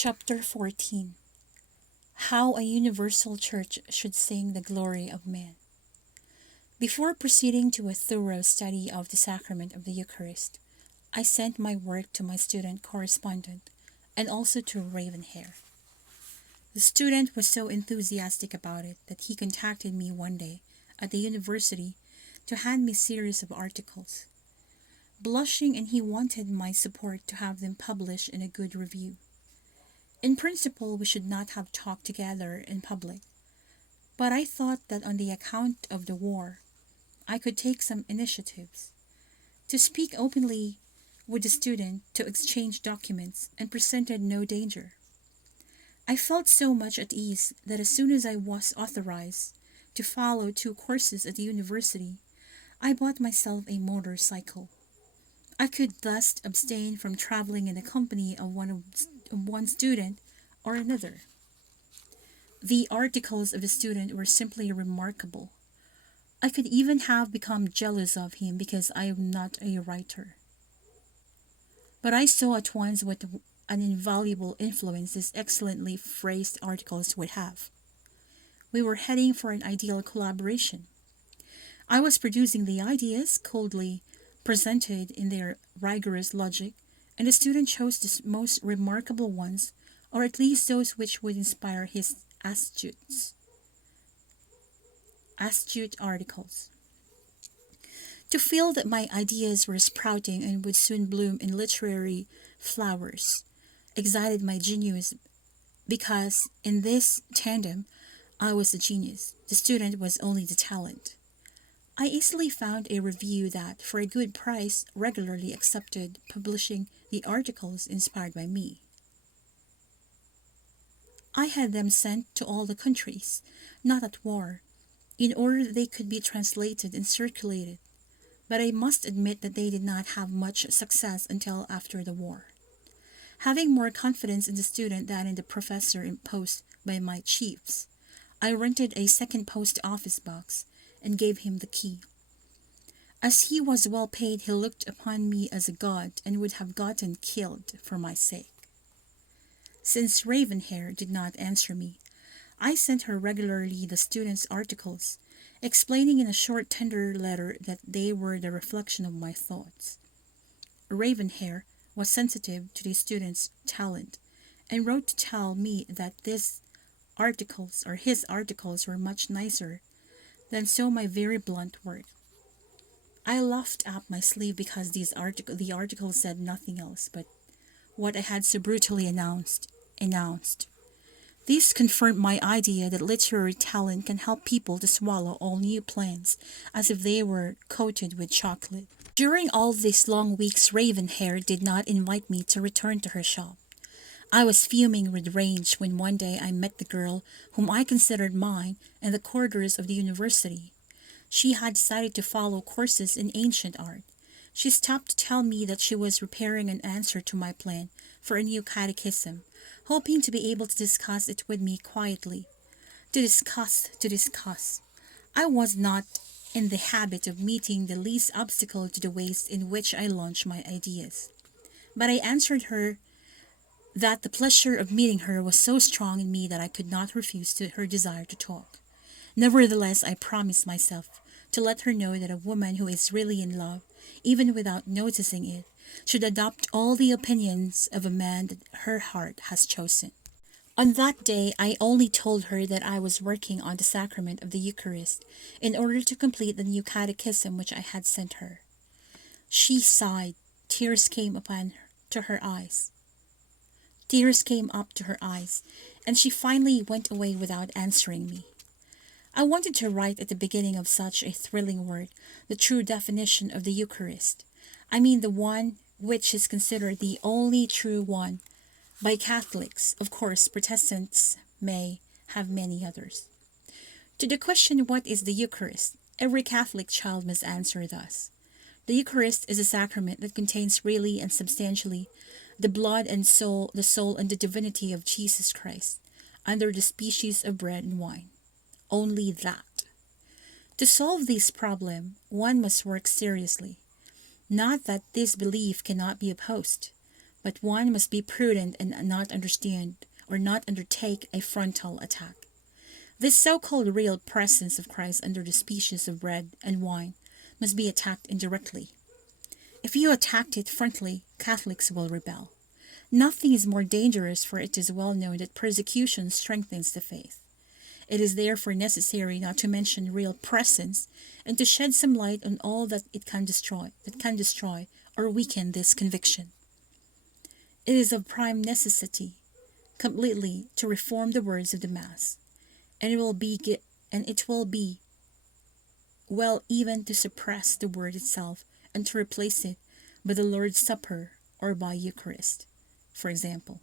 Chapter 14. How a Universal Church Should Sing the Glory of Man. Before proceeding to a thorough study of the sacrament of the Eucharist, I sent my work to my student correspondent and also to Ravenhair. The student was so enthusiastic about it that he contacted me one day at the university to hand me a series of articles. Blushing, and he wanted my support to have them published in a good review. In principle, we should not have talked together in public, but I thought that on the account of the war, I could take some initiatives. To speak openly with the student, to exchange documents, and presented no danger. I felt so much at ease that as soon as I was authorized to follow 2 courses at the university, I bought myself a motorcycle. I could thus abstain from traveling in the company of one student or another. The articles of the student were simply remarkable. I could even have become jealous of him because I am not a writer. But I saw at once what an invaluable influence these excellently phrased articles would have. We were heading for an ideal collaboration. I was producing the ideas coldly presented in their rigorous logic, and the student chose the most remarkable ones, or at least those which would inspire his astute articles. To feel that my ideas were sprouting and would soon bloom in literary flowers excited my genius, because in this tandem I was the genius, the student was only the talent. I easily found a review that, for a good price, regularly accepted publishing the articles inspired by me. I had them sent to all the countries, not at war, in order that they could be translated and circulated, but I must admit that they did not have much success until after the war. Having more confidence in the student than in the professor imposed by my chiefs, I rented a second post office box and gave him the key. As he was well paid, he looked upon me as a god and would have gotten killed for my sake. Since Ravenhair did not answer me, I sent her regularly the student's articles, explaining in a short tender letter that they were the reflection of my thoughts. Ravenhair was sensitive to the student's talent, and wrote to tell me that his articles were much nicer than so my very blunt word. I laughed up my sleeve because the article said nothing else but what I had so brutally announced. This confirmed my idea that literary talent can help people to swallow all new plans as if they were coated with chocolate. During all these long weeks, Ravenhair did not invite me to return to her shop. I was fuming with rage when one day I met the girl whom I considered mine in the corridors of the university. She had decided to follow courses in ancient art. She stopped to tell me that she was preparing an answer to my plan for a new catechism, hoping to be able to discuss it with me quietly. To discuss. I was not in the habit of meeting the least obstacle to the ways in which I launched my ideas. But I answered her that the pleasure of meeting her was so strong in me that I could not refuse to her desire to talk. Nevertheless, I promised myself to let her know that a woman who is really in love, even without noticing it, should adopt all the opinions of a man that her heart has chosen. On that day, I only told her that I was working on the sacrament of the Eucharist in order to complete the new catechism which I had sent her. She sighed. Tears came up to her eyes, and she finally went away without answering me. I wanted to write at the beginning of such a thrilling word the true definition of the Eucharist. I mean the one which is considered the only true one by Catholics. Of course, Protestants may have many others. To the question, what is the Eucharist? Every Catholic child must answer thus. The Eucharist is a sacrament that contains really and substantially the blood and soul, the soul and the divinity of Jesus Christ, under the species of bread and wine. Only that. To solve this problem, one must work seriously. Not that this belief cannot be opposed, but one must be prudent and not understand or not undertake a frontal attack. This so-called real presence of Christ under the species of bread and wine must be attacked indirectly. If you attacked it frontally, Catholics will rebel. Nothing is more dangerous, for it is well known that persecution strengthens the faith. It is therefore necessary not to mention real presence and to shed some light on all that it can destroy, or weaken this conviction. It is of prime necessity completely to reform the words of the Mass, and it will be well even to suppress the word itself and to replace it by the Lord's Supper or by Eucharist, for example.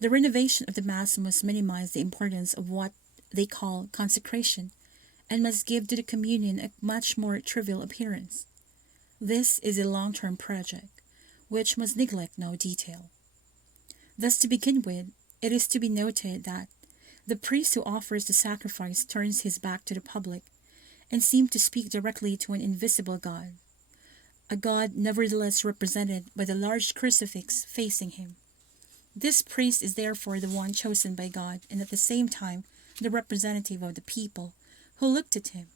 The renovation of the Mass must minimize the importance of what they call consecration and must give to the communion a much more trivial appearance. This is a long-term project, which must neglect no detail. Thus, to begin with, it is to be noted that the priest who offers the sacrifice turns his back to the public and seems to speak directly to an invisible God, a God nevertheless represented by the large crucifix facing him. This priest is therefore the one chosen by God and at the same time the representative of the people who looked at him.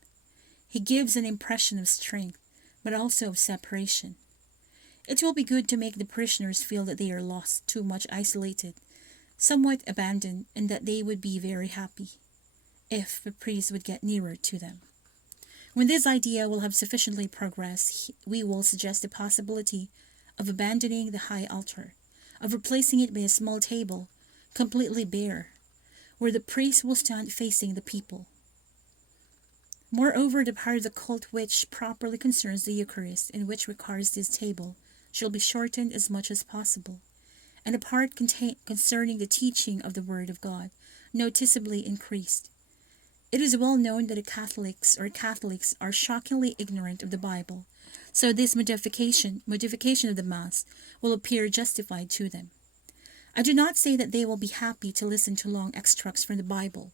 He gives an impression of strength, but also of separation. It will be good to make the parishioners feel that they are lost, too much isolated, somewhat abandoned, and that they would be very happy if the priest would get nearer to them. When this idea will have sufficiently progressed, we will suggest the possibility of abandoning the high altar, of replacing it by a small table, completely bare, where the priest will stand facing the people. Moreover, the part of the cult which properly concerns the Eucharist and which requires this table shall be shortened as much as possible, and the part concerning the teaching of the Word of God noticeably increased. It is well known that the Catholics are shockingly ignorant of the Bible, so this modification of the Mass will appear justified to them. I do not say that they will be happy to listen to long extracts from the Bible,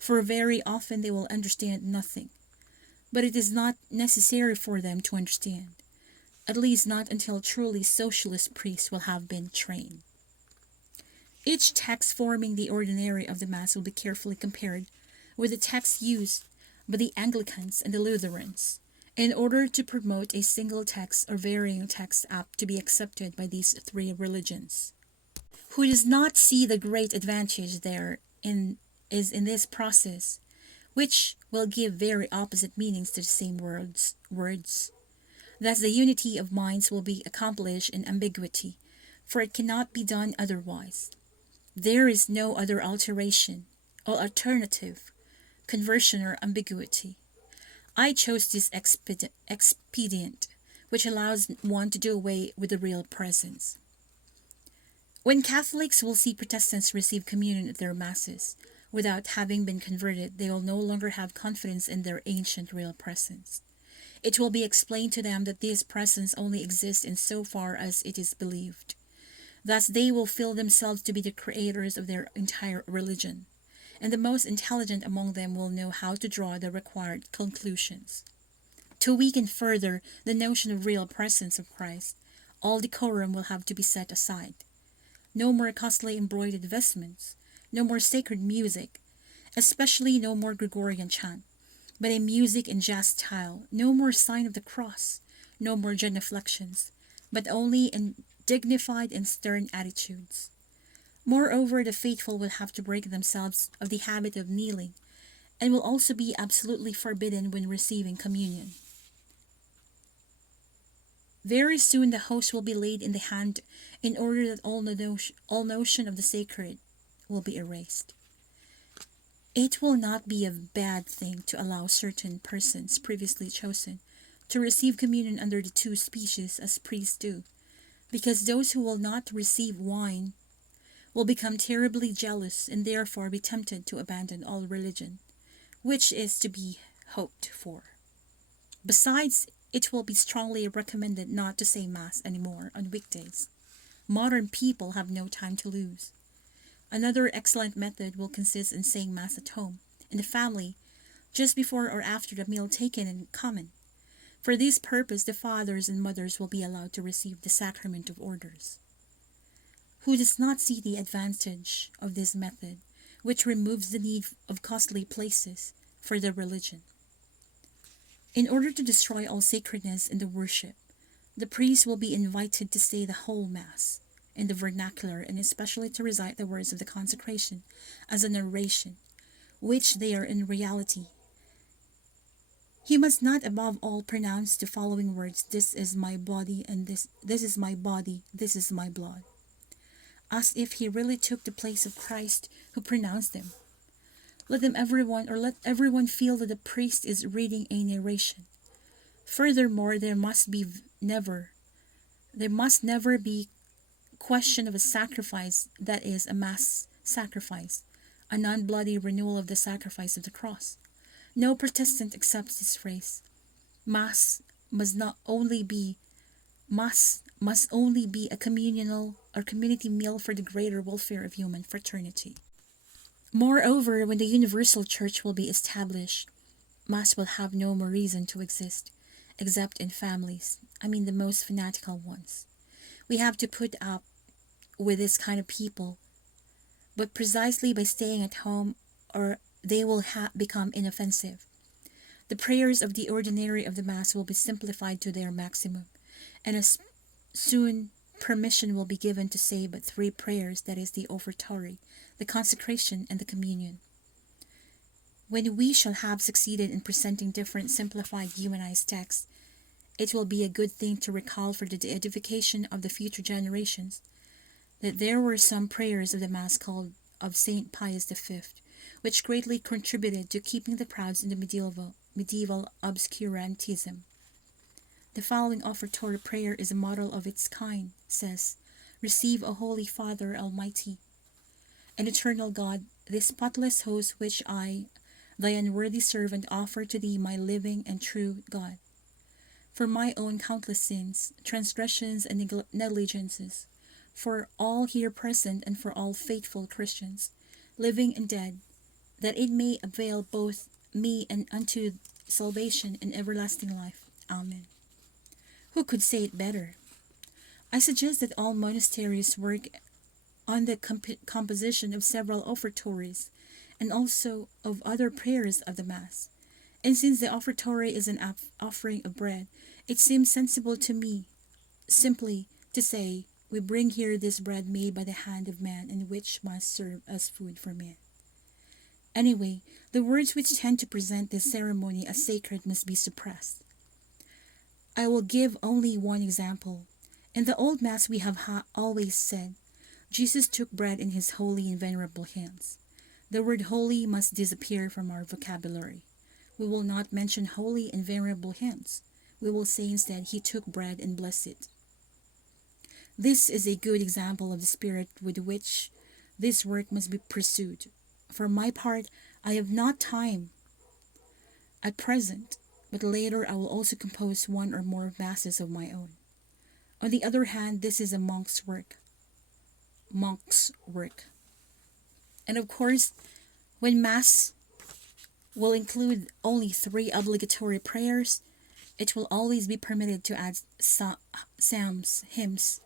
for very often they will understand nothing, but it is not necessary for them to understand, at least not until truly socialist priests will have been trained. Each text forming the ordinary of the Mass will be carefully compared with the text used by the Anglicans and the Lutherans, in order to promote a single text or varying text apt to be accepted by these three religions. Who does not see the great advantage there is in this process, which will give very opposite meanings to the same words. Thus the unity of minds will be accomplished in ambiguity, for it cannot be done otherwise. There is no other alternative, conversion or ambiguity. I chose this expedient, which allows one to do away with the real presence. When Catholics will see Protestants receive communion at their masses, without having been converted, they will no longer have confidence in their ancient real presence. It will be explained to them that this presence only exists in so far as it is believed. Thus they will feel themselves to be the creators of their entire religion, and the most intelligent among them will know how to draw the required conclusions. To weaken further the notion of real presence of Christ, all decorum will have to be set aside. No more costly embroidered vestments, no more sacred music, especially no more Gregorian chant, but a music in jazz style, no more sign of the cross, no more genuflections, but only in dignified and stern attitudes. Moreover, the faithful will have to break themselves of the habit of kneeling, and will also be absolutely forbidden when receiving communion. Very soon the host will be laid in the hand in order that all notion of the sacred will be erased. It will not be a bad thing to allow certain persons previously chosen to receive communion under the two species as priests do, because those who will not receive wine will become terribly jealous and therefore be tempted to abandon all religion, which is to be hoped for. Besides, it will be strongly recommended not to say Mass anymore on weekdays. Modern people have no time to lose. Another excellent method will consist in saying Mass at home, in the family, just before or after the meal taken in common. For this purpose, the fathers and mothers will be allowed to receive the sacrament of orders. who does not see the advantage of this method, which removes the need of costly places for their religion. In order to destroy all sacredness in the worship, the priest will be invited to say the whole Mass in the vernacular, and especially to recite the words of the consecration as a narration, which they are in reality. He must not above all pronounce the following words: "This is my body, and this is my body, this is my blood," as if he really took the place of Christ who pronounced them. Let everyone feel that the priest is reading a narration. Furthermore, there must never be question of a sacrifice that is a mass sacrifice, a non-bloody renewal of the sacrifice of the cross. No Protestant accepts this phrase. Mass must only be a communal or community meal for the greater welfare of human fraternity. Moreover, when the universal church will be established, Mass will have no more reason to exist, except in families. I mean the most fanatical ones. We have to put up with this kind of people, but precisely by staying at home, or they will become inoffensive. The prayers of the ordinary of the Mass will be simplified to their maximum, and as soon permission will be given to say but 3 prayers, that is, the offertory, the consecration, and the communion. When we shall have succeeded in presenting different simplified humanized texts, it will be a good thing to recall for the edification of the future generations that there were some prayers of the Mass called of St. Pius V, which greatly contributed to keeping the crowds in the medieval obscurantism. The following offertory prayer is a model of its kind, says, "Receive, O Holy Father Almighty and eternal God, this spotless host which I, thy unworthy servant, offer to thee, my living and true God, for my own countless sins, transgressions, and negligences, for all here present and for all faithful Christians, living and dead, that it may avail both me and unto salvation and everlasting life. Amen." Who could say it better? I suggest that all monasteries work on the composition of several offertories and also of other prayers of the Mass. And since the offertory is an offering of bread, it seems sensible to me simply to say, "We bring here this bread made by the hand of man, and which must serve as food for man." Anyway, the words which tend to present this ceremony as sacred must be suppressed. I will give only one example. In the Old Mass we have always said, "Jesus took bread in his holy and venerable hands." The word holy must disappear from our vocabulary. We will not mention holy and venerable hands. We will say instead, "He took bread and blessed it." This is a good example of the spirit with which this work must be pursued. For my part, I have not time at present, but later I will also compose one or more masses of my own. On the other hand, this is a monk's work. And of course, when Mass will include only 3 obligatory prayers, it will always be permitted to add psalms, hymns,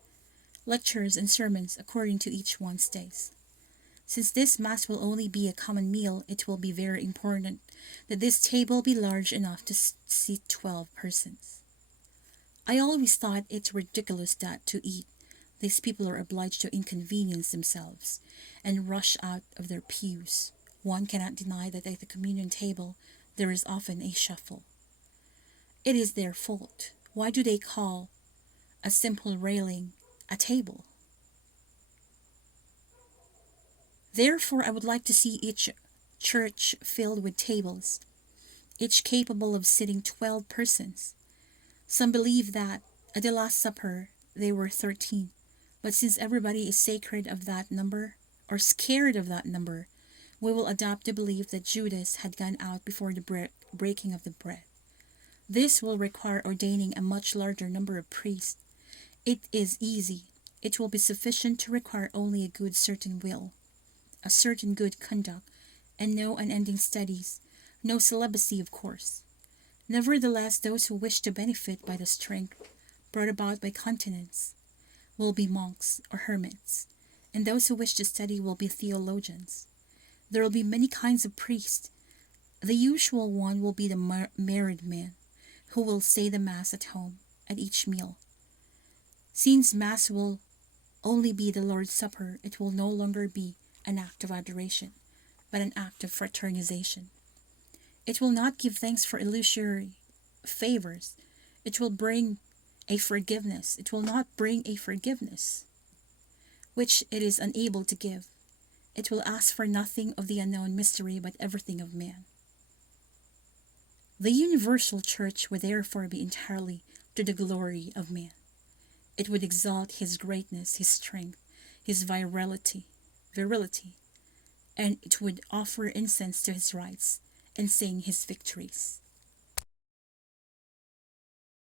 lectures, and sermons according to each one's taste. Since this Mass will only be a common meal, it will be very important that this table be large enough to seat 12 persons. I always thought it ridiculous that to eat, these people are obliged to inconvenience themselves and rush out of their pews. One cannot deny that at the communion table there is often a shuffle. It is their fault. Why do they call a simple railing a table? Therefore, I would like to see each church filled with tables, each capable of sitting 12 persons. Some believe that at the Last Supper they were 13, but since everybody is sacred of that number, or scared of that number, we will adopt the belief that Judas had gone out before the breaking of the bread. This will require ordaining a much larger number of priests. It is easy. It will be sufficient to require only a good certain will, a certain good conduct, and no unending studies, no celibacy, of course. Nevertheless, those who wish to benefit by the strength brought about by continence will be monks or hermits. and those who wish to study will be theologians. There will be many kinds of priests. The usual one will be the married man, who will say the Mass at home at each meal. Since Mass will only be the Lord's Supper, it will no longer be an act of adoration, but an act of fraternization. It will not give thanks for illusory favors. It will bring a forgiveness. It will not bring a forgiveness which it is unable to give. It will ask for nothing of the unknown mystery, but everything of man. The universal church would therefore be entirely to the glory of man. It would exalt his greatness, his strength, his virility, and it would offer incense to his rights and sing his victories.